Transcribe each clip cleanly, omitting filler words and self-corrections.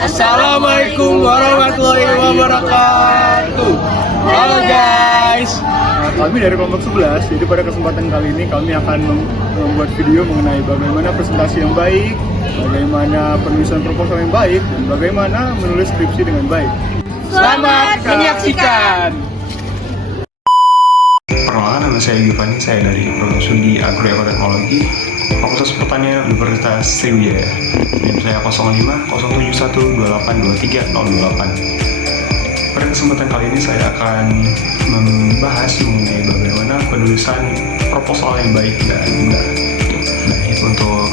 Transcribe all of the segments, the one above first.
Assalamualaikum warahmatullahi wabarakatuh. Halo guys. Kami dari kelompok 11, jadi pada kesempatan kali ini kami akan membuat video mengenai bagaimana presentasi yang baik, bagaimana penulisan proposal yang baik, dan bagaimana menulis skripsi dengan baik. Selamat menyaksikan. Perkenalkan, nama saya Giovanni, saya dari Prodi Agroekoteknologi, Fakultas Pertanian Universitas Sriwijaya. NIM saya 050712823028. Pada kesempatan kali ini saya akan membahas mengenai bagaimana penulisan proposal yang baik dan benar. Baik, untuk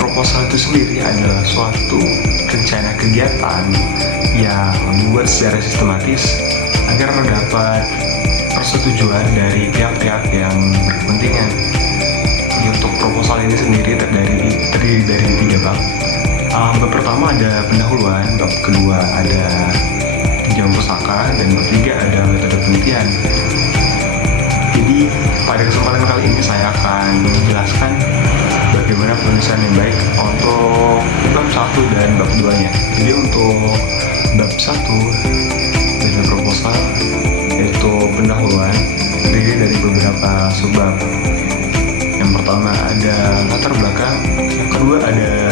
proposal itu sendiri adalah suatu rencana kegiatan yang dibuat secara sistematis agar mendapat persetujuan dari pihak-pihak yang berkepentingan. Jadi untuk proposal ini sendiri terdiri dari 3 bab. Bab pertama ada pendahuluan, bab kedua ada tinjauan pustaka, dan bab 3 ada metode penelitian. Jadi pada kesempatan kali ini saya akan menjelaskan bagaimana penulisan yang baik untuk bab 1 dan bab 2-nya. Jadi untuk bab 1 dari proposal, yaitu pendahuluan, terdiri dari beberapa subbab. Yang pertama ada latar belakang, yang kedua ada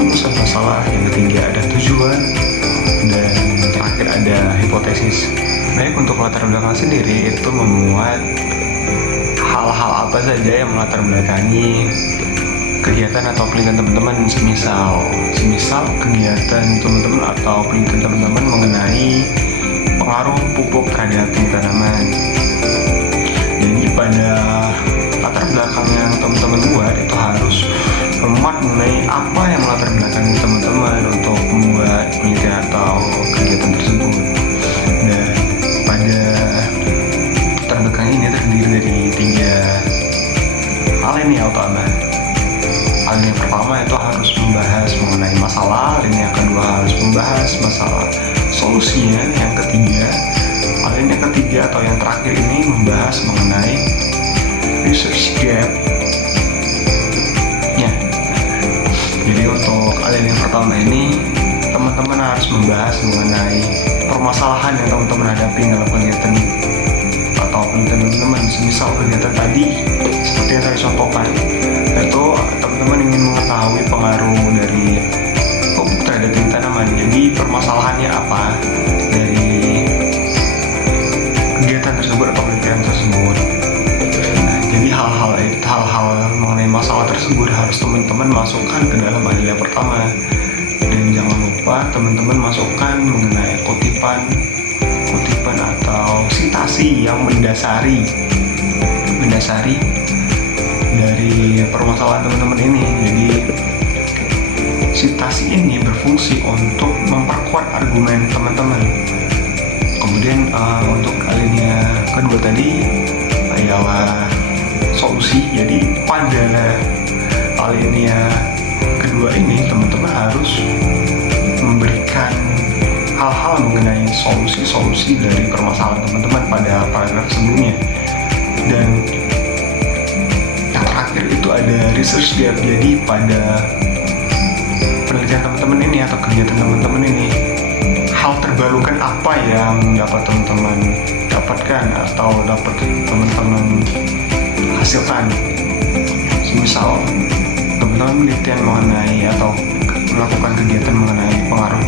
rumusan masalah, yang ketiga ada tujuan, dan yang terakhir ada hipotesis. Baik, untuk latar belakang sendiri itu memuat hal-hal apa saja yang melatar belakangi kegiatan atau penelitian teman-teman, semisal kegiatan teman-teman atau penelitian teman-teman mengenai pengaruh pupuk terhadap tanaman. Jadi pada latar belakang yang teman-teman buat itu harus memuat mengenai apa yang melatar belakangi teman-teman untuk membuat penelitian atau kegiatan tersebut. Dan pada latar belakang ini terdiri dari 3 hal ini ya utama. Hal yang pertama itu harus membahas mengenai masalah, dan yang kedua harus membahas masalah solusinya, yang ketiga atau yang terakhir ini membahas mengenai research gap ya. Jadi untuk aliran yang pertama ini teman-teman harus membahas mengenai permasalahan yang teman-teman hadapi dalam kegiatan atau penelitian teman-teman. Semisal kegiatan tadi seperti yang saya contohkan, itu teman-teman ingin mengetahui pengaruh dari pupuk terhadap tanaman. Jadi permasalahannya apa dari kegiatan tersebut atau penelitian tersebut. Nah, jadi hal-hal mengenai masalah tersebut harus teman-teman masukkan ke dalam aliran pertama. Dan jangan lupa teman-teman masukkan mengenai kutipan atau sitasi yang mendasari dari permasalahan teman-teman ini. Jadi sitasi ini berfungsi untuk memperkuat argumen teman-teman. Kemudian untuk alinea kedua tadi ialah solusi. Jadi pada alinea kedua ini teman-teman harus memberikan hal-hal mengenai solusi-solusi dari permasalahan teman-teman pada paragraf sebelumnya. Dan yang terakhir itu ada research gap. Jadi pada penelitian teman-teman ini atau kegiatan teman-teman ini, hal terbarukan apa yang dapat teman-teman dapatkan atau dapat teman-teman hasilkan. Misal teman-teman penelitian mengenai atau melakukan kegiatan mengenai pengaruh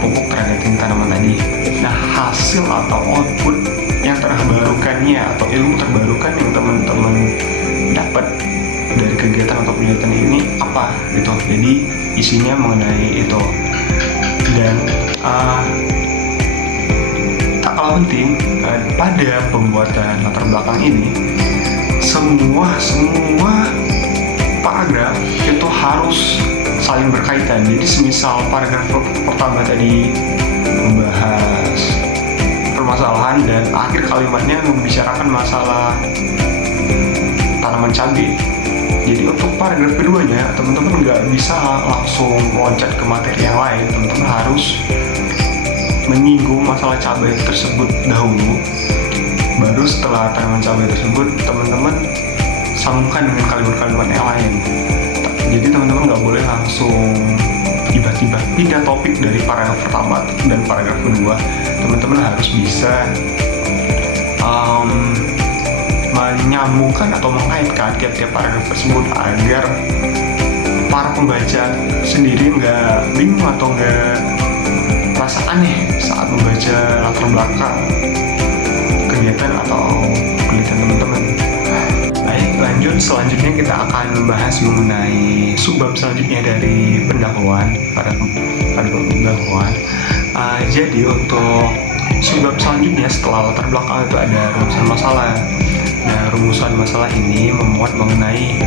pupuk terhadap tanaman tadi. Nah, hasil atau output yang terbarukannya atau ilmu terbarukan yang teman-teman dapat dari kegiatan atau penelitian ini apa gitu. Jadi isinya mengenai itu. Dan tak kalah penting, pada pembuatan latar belakang ini semua paragraf itu harus saling berkaitan. Jadi semisal paragraf pertama tadi membahas permasalahan dan akhir kalimatnya membicarakan masalah tanaman cabai, jadi untuk paragraf keduanya teman-teman nggak bisa langsung loncat ke materi yang lain. Teman-teman harus menyinggung masalah cabai tersebut dahulu, baru setelah tanaman cabai tersebut teman-teman sambungkan dengan kalimat-kalimat yang lain. Jadi teman-teman nggak boleh langsung tiba pindah topik dari paragraf pertama dan paragraf kedua, teman-teman harus bisa menyambungkan atau mengaitkan tiap-tiap paragraf tersebut agar para pembaca sendiri nggak bingung atau nggak merasa aneh saat membaca latar belakang kegiatan atau penelitian teman-teman. Baik, lanjut selanjutnya kita akan membahas mengenai subbab selanjutnya dari pendahuluan pada pendahuluan. Jadi untuk subbab selanjutnya setelah latar belakang itu ada rumusan masalah. Nah, rumusan masalah ini memuat mengenai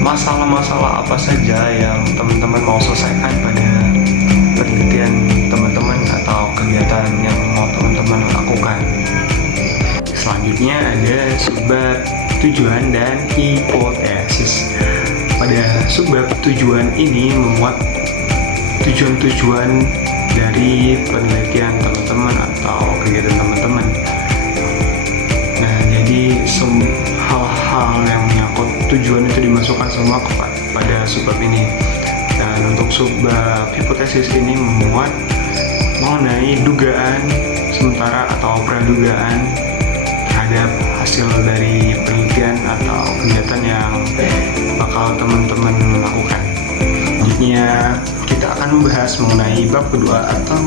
masalah-masalah apa saja yang teman-teman mau selesaikan pada penelitian teman-teman atau kegiatan yang mau teman-teman lakukan. Selanjutnya ada subbab tujuan dan hipotesis. Pada subbab tujuan ini memuat tujuan-tujuan dari penelitian teman-teman atau kegiatan teman-teman. Nah, jadi hal-hal yang menyangkut tujuan itu dimasukkan semua kepada subbab ini. Dan untuk subbab hipotesis ini memuat mengenai dugaan sementara atau pradugaan terhadap hasil dari penelitian atau kegiatan yang bakal teman-teman lakukan. Selanjutnya kita akan membahas mengenai bab kedua atau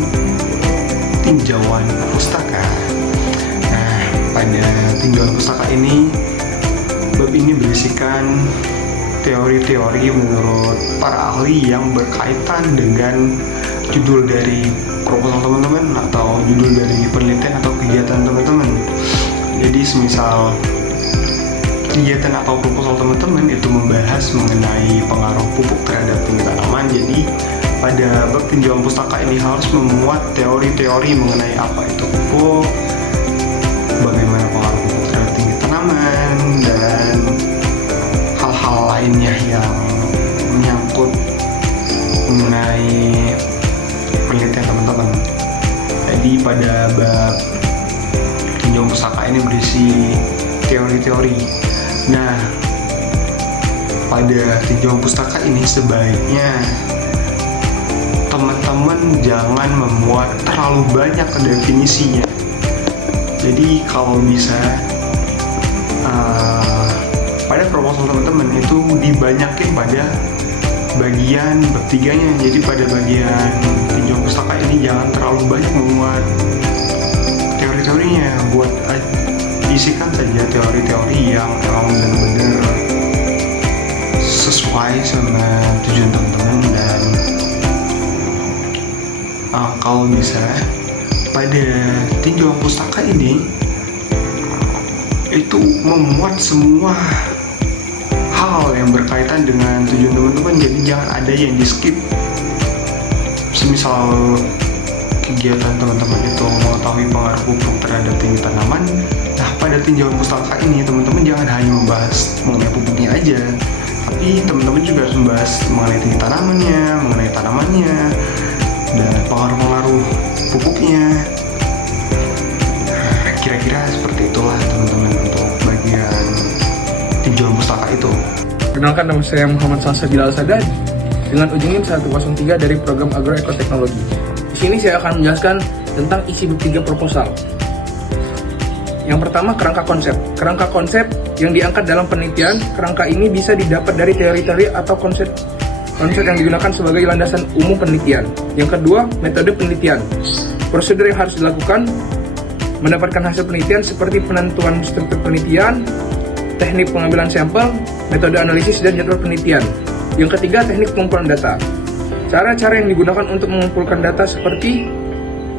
tinjauan pustaka. Nah, pada tinjauan pustaka ini, bab ini berisikan teori-teori menurut para ahli yang berkaitan dengan judul dari proposal teman-teman atau judul dari penelitian atau kegiatan teman-teman. Jadi semisal kegiatan atau proposal teman-teman itu membahas mengenai pengaruh pupuk terhadap tinggi tanaman, jadi pada bab tinjauan pustaka ini harus memuat teori-teori mengenai apa itu pupuk, bagaimana pengaruh pupuk terhadap tinggi tanaman, dan hal-hal lainnya yang menyangkut mengenai penelitian teman-teman. Jadi pada bab tinjauan pustaka ini berisi teori-teori. Nah, pada tinjauan pustaka ini sebaiknya teman-teman jangan memuat terlalu banyak definisinya. Jadi kalau bisa pada proposal teman-teman itu dibanyakin pada bagian bertiganya. Jadi pada bagian tinjauan pustaka ini jangan terlalu banyak memuat teori-teorinya, buat isikan saja teori-teori yang memang benar-benar sesuai sama tujuan teman-teman. Dan kalau bisa pada tinjauan pustaka ini itu memuat semua hal yang berkaitan dengan tujuan teman-teman, jadi jangan ada yang di skip. Semisal kegiatan teman-teman itu mengetahui pengaruh pupuk terhadap tinggi tanaman, nah pada tinjauan pustaka ini teman-teman jangan hanya membahas mengenai pupuknya aja, tapi teman-teman juga harus membahas mengenai tinggi tanamannya, dan pengaruh-pengaruh pupuknya. Nah, kira-kira seperti itulah teman-teman untuk bagian tinjauan pustaka itu. Kenalkan, nama saya Muhammad Salsa Bilal Sadad dengan ujung NIM 103 dari program Agroekoteknologi. Di sini saya akan menjelaskan tentang isi bab 3 proposal. Yang pertama, kerangka konsep. Kerangka konsep yang diangkat dalam penelitian, kerangka ini bisa didapat dari teori-teori atau konsep yang digunakan sebagai landasan umum penelitian. Yang kedua, metode penelitian. Prosedur yang harus dilakukan mendapatkan hasil penelitian seperti penentuan struktur penelitian, teknik pengambilan sampel, metode analisis, dan jadwal penelitian. Yang ketiga, teknik pengumpulan data. Cara-cara yang digunakan untuk mengumpulkan data seperti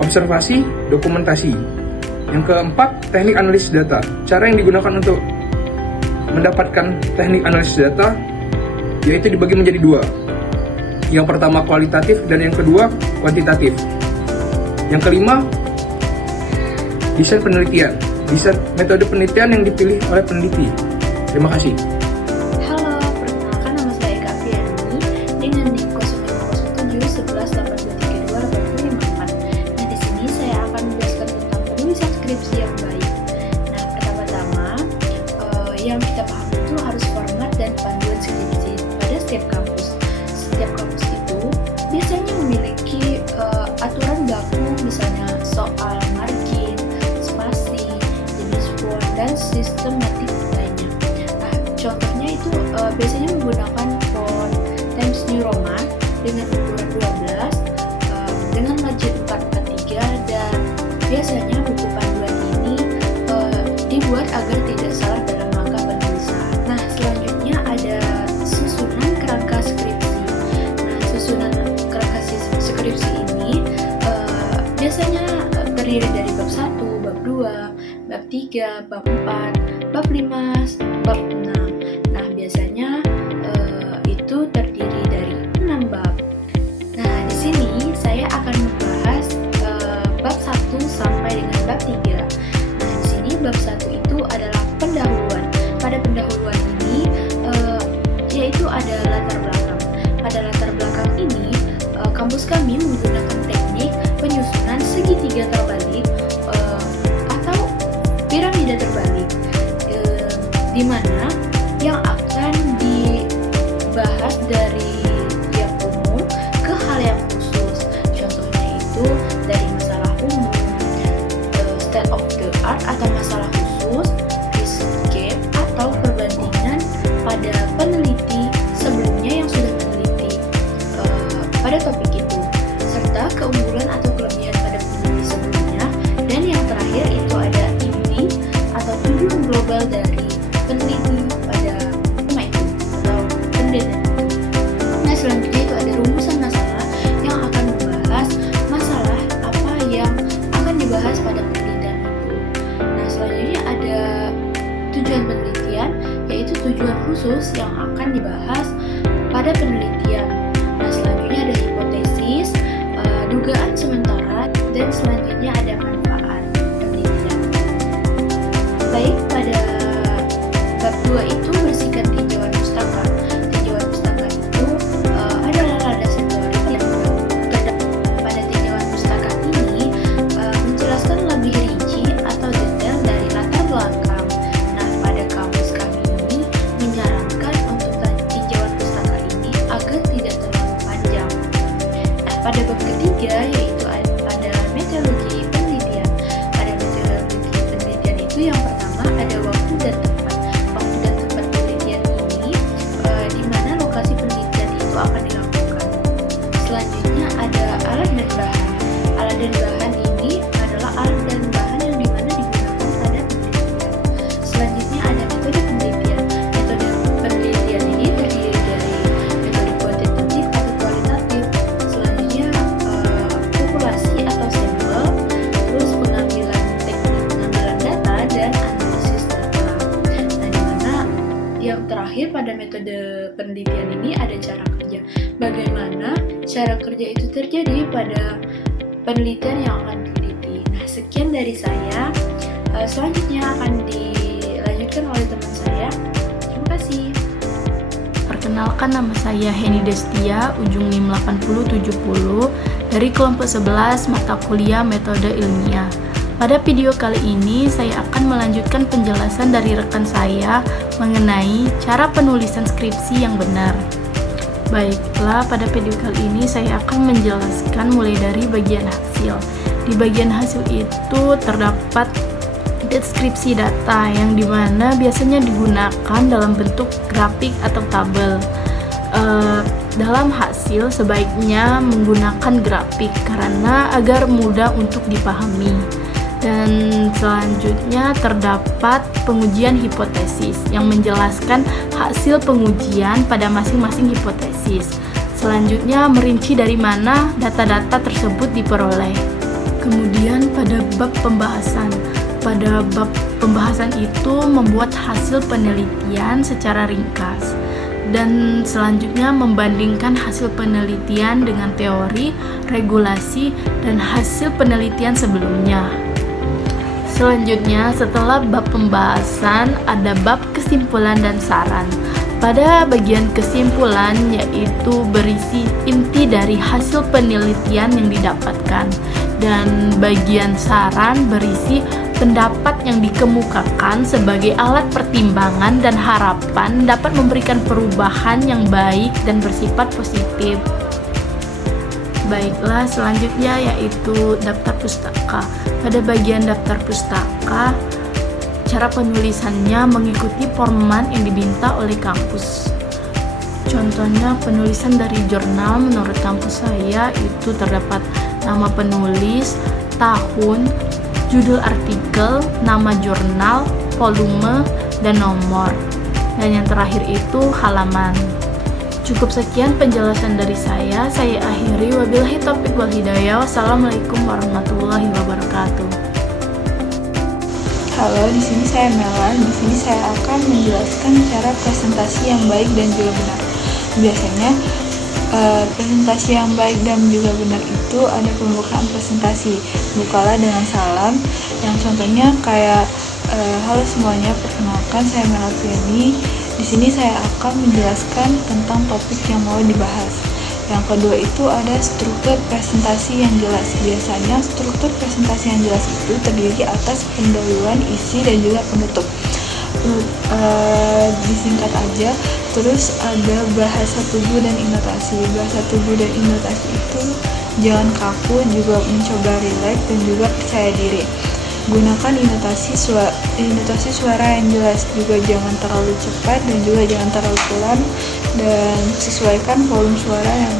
observasi, dokumentasi. Yang keempat, teknik analisis data. Cara yang digunakan untuk mendapatkan teknik analisis data yaitu dibagi menjadi dua. Yang pertama kualitatif dan yang kedua kuantitatif. Yang kelima, desain penelitian. Desain metode penelitian yang dipilih oleh peneliti. Terima kasih. Halo, perkenalkan nama saya Eka Apriani dengan NIM 0511823284. Nah, di sini saya akan menjelaskan tentang penulisan skripsi yang baik. Nah, pertama-tama yang kita pahami itu harus format dan panduan skripsi pada setiap kampus. Setiap kampus itu biasanya sistematik lainnya. Nah, contohnya itu biasanya menggunakan font Times New Roman dengan ukuran 12 dengan margin 443, dan biasanya buku panduan ini dibuat agar tidak salah dalam langkah penulisan. Nah, selanjutnya ada susunan kerangka skripsi. Nah, susunan kerangka skripsi ini biasanya terdiri dari bab 1, bab 2, bab 3, bab 4, bab 5, bab 6. Nah, biasanya itu terdiri dari 6 bab. Nah, di sini saya akan membahas bab 1 sampai dengan bab 3. Nah, di sini bab 1 itu adalah pendahuluan. Pada pendahuluan ini yaitu ada latar belakang. Pada latar belakang ini kampus kami menggunakan teknik penyusunan segitiga terbalik atau piramida terbalik, di mana yang akan dibahas dari yang umum ke hal yang khusus. Contohnya itu dari masalah umum, state of the art atau masalah khusus, risk gap atau perbandingan pada peneliti sebelumnya yang sudah meneliti pada topik itu, serta keunggulan atau kelebihan pada peneliti sebelumnya. Dan yang terakhir itu ada inti atau tujuan global dari peneliti pada tema itu atau penelitian itu. Nah, selanjutnya itu ada rumusan masalah yang akan membahas masalah apa yang akan dibahas pada penelitian itu. Nah, selanjutnya ada tujuan penelitian, yaitu tujuan khusus yang akan dibahas pada penelitian. Nah, selanjutnya ada hipotesis, dugaan sementara, dan selanjutnya ada manfaat penelitian. Baik, pada bab 2 itu bersihkan tinjauan pustaka. Tinjauan pustaka itu adalah landasan teori yang terdapat pada tinjauan pustaka ini menjelaskan lebih rinci atau detail dari latar belakang. Nah, pada kampus kami ini menyarankan untuk tinjauan pustaka ini agar tidak terlalu panjang. Nah, pada bab ketiga yaitu pada metodologi penelitian. Pada metodologi penelitian itu yang pertama ada waktu dan tempat. Waktu dan tempat penelitian ini di mana lokasi penelitian itu akan dilakukan. Selanjutnya ada alat dan bahan. Alat dan bahan ini adalah alat dan bahan yang dimana digunakan pada penelitian. Selanjutnya ada metode penelitian. Metode penelitian ini terdiri dari metode kuantitatif atau kualitatif. Selanjutnya populasi atau sampel, terus pengambilan teknik pengambilan data dan analisis data. Nah, dimana yang terakhir pada metode penelitian ini ada cara kerja. Bagaimana cara kerja itu terjadi pada penelitian yang akan diteliti. Nah, sekian dari saya. Selanjutnya akan dilanjutkan oleh teman saya. Terima kasih. Perkenalkan, nama saya Heni Destia, ujung NIM 8070 dari kelompok 11 mata kuliah metode ilmiah. Pada video kali ini saya akan melanjutkan penjelasan dari rekan saya mengenai cara penulisan skripsi yang benar. Baiklah, pada video kali ini saya akan menjelaskan mulai dari bagian hasil. Di bagian hasil itu terdapat deskripsi data yang dimana biasanya digunakan dalam bentuk grafik atau tabel. Dalam hasil sebaiknya menggunakan grafik karena agar mudah untuk dipahami. Dan selanjutnya terdapat pengujian hipotesis yang menjelaskan hasil pengujian pada masing-masing hipotesis. Selanjutnya merinci dari mana data-data tersebut diperoleh. Kemudian pada bab pembahasan. Pada bab pembahasan itu membuat hasil penelitian secara ringkas. Dan selanjutnya membandingkan hasil penelitian dengan teori, regulasi, dan hasil penelitian sebelumnya. Selanjutnya, setelah bab pembahasan, ada bab kesimpulan dan saran. Pada bagian kesimpulan, yaitu berisi inti dari hasil penelitian yang didapatkan, dan bagian saran berisi pendapat yang dikemukakan sebagai alat pertimbangan dan harapan dapat memberikan perubahan yang baik dan bersifat positif. Baiklah, selanjutnya yaitu daftar pustaka. Pada bagian daftar pustaka cara penulisannya mengikuti format yang diminta oleh kampus. Contohnya penulisan dari jurnal menurut kampus saya itu terdapat nama penulis, tahun, judul artikel, nama jurnal, volume, dan nomor. Dan yang terakhir itu halaman. Cukup sekian penjelasan dari saya akhiri. Wabillahi taufiq wal hidayah. Wassalamualaikum warahmatullahi wabarakatuh. Halo, di sini saya Mela. Di sini saya akan menjelaskan cara presentasi yang baik dan juga benar. Biasanya presentasi yang baik dan juga benar itu ada pembukaan presentasi. Bukalah dengan salam. Yang contohnya kayak halo semuanya, perkenalkan saya Mela Fiani. Di sini saya akan menjelaskan tentang topik yang mau dibahas. Yang kedua itu ada struktur presentasi yang jelas. Biasanya struktur presentasi yang jelas itu terdiri atas pendahuluan, isi, dan juga penutup. Disingkat aja. Terus ada bahasa tubuh dan intonasi. Bahasa tubuh dan intonasi itu jangan kaku, juga mencoba rileks dan juga percaya diri. Gunakan intonasi suara yang jelas, juga jangan terlalu cepat dan juga jangan terlalu pelan, dan sesuaikan volume suara yang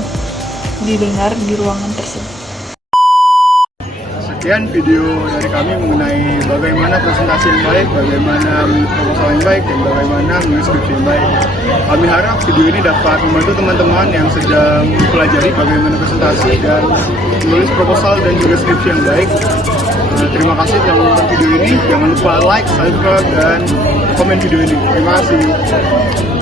didengar di ruangan tersebut. Sekian video dari kami mengenai bagaimana presentasi yang baik, bagaimana menulis proposal yang baik, dan bagaimana menulis skripsi yang baik. Kami harap video ini dapat membantu teman-teman yang sedang mempelajari bagaimana presentasi dan menulis proposal dan juga skripsi yang baik. Terima kasih telah menonton video ini. Jangan lupa like, subscribe, dan komen video ini. Terima kasih.